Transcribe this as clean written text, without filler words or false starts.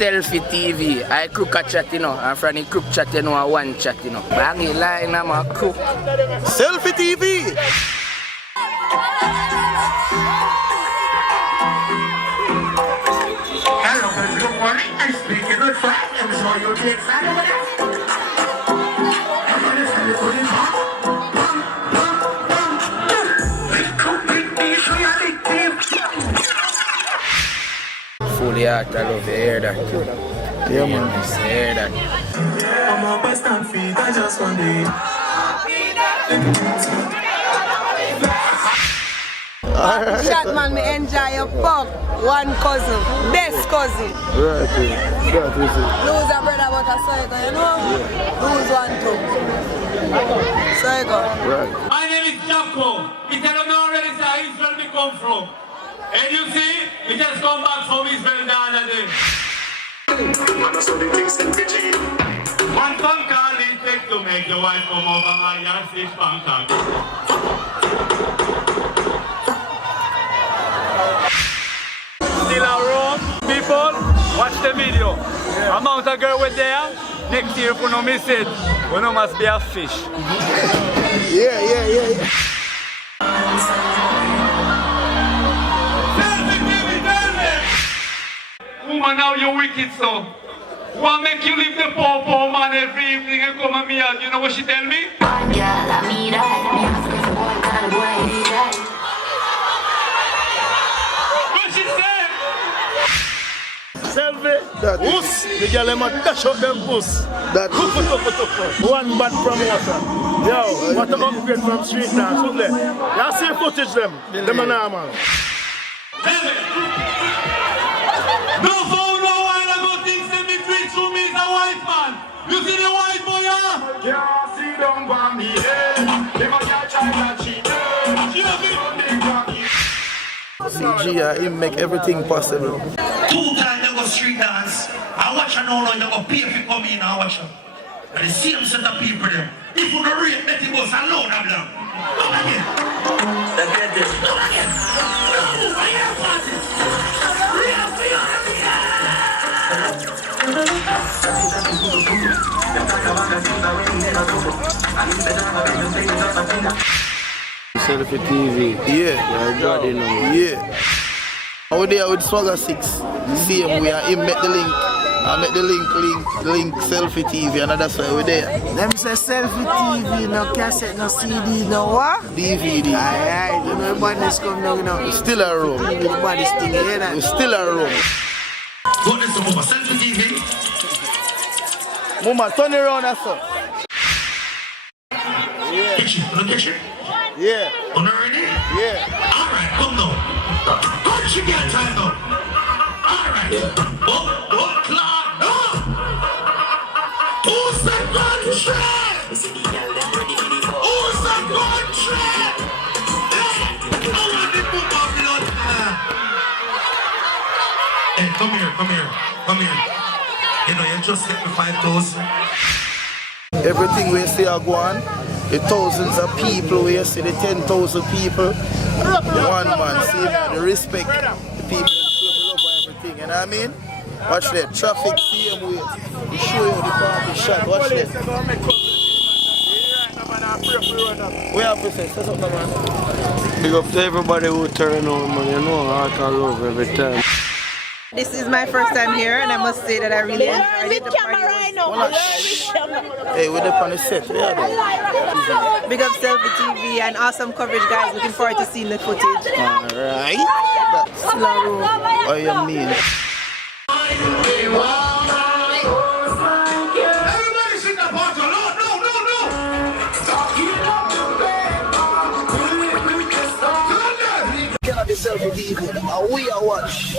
Selfi TV, I crook a chat, you know, and from the crook chat, you know, a one chat, you know. Bang it line, I'm a crook. Selfi TV! Hello, good morning. I'm speaking with Frank. I'm sure you'll be excited with that. Fully out, I love to hear that. Yeah, man. I hear that. I'm on West Stand feet, I just want to Alright. Shot man, me enjoy your pop. One cousin, best cousin. Right, that is it. Lose a brother but a Soigo, you know? Lose one too. Soigo. Right. My name is Jaco. He tell me already say Israel me come from. And you see, he just come back from Israel the other day. One phone call it take to make your wife come over my yard 6 Bangkok. Still around, people, watch the video. Amount of girl with there, next year if you don't miss it, we know must be a fish. Yeah. Woman, now you wicked so. Want make you leave the poor man every evening and come at me out. You know what she tell me? What she say? Selfi, puss, the girl them a dash out them puss. That One bad promoter. Yo, what an upgrade from street dance, look there. You see footage them, them are normal. No phone, no while ago things say me treat to me is a white man. You see the white boy, yeah? Can't see them by me, eh? Them a girl try to cheat, CG, him make everything possible. 2 times they go street dance. I watch and all they go pay if you come in and watch them. And the same set of people them. If you don't rate Betty Boss alone of them. Come again. Come again. Come again, party. Real for you, Selfi TV. Yeah. Over there with Swagger 6. Same way, him make the link. I make the link Selfi TV, and that's why we're there. Them say Selfi TV, no cassette, no CD, no what? DVD. Aye, you know everybody's coming down, you know. We're still a room. Everybody's thing, you hear that? We're still a room. What is the mama? Selfi TV? Mama, turn around and so. Kitchen. Yeah. On the ready? Yeah. Alright, come now. How did you get time now? Alright. Oh, Clark. Oh. Who's the country? Who's the country? I want to put my blood. Hey, come here. You know, you just get me 5,000. Everything we see are going. The thousands of people we see, the 10,000 people. The one man, see the respect. The people show the love and everything, you know what I mean? Watch that, traffic same way. We show you the party shot, watch that. We have to say something, man. Big up to everybody who turn on, man. You know, I can love every time. This is my first time here, and I must say that I really enjoyed it. The party was Hey, we're up on the set, yeah. big up Selfi TV and awesome coverage, guys. Looking forward to seeing the footage. Alright. That's Slow. what you mean. Everybody sing that part. No. believe it. And we are watch.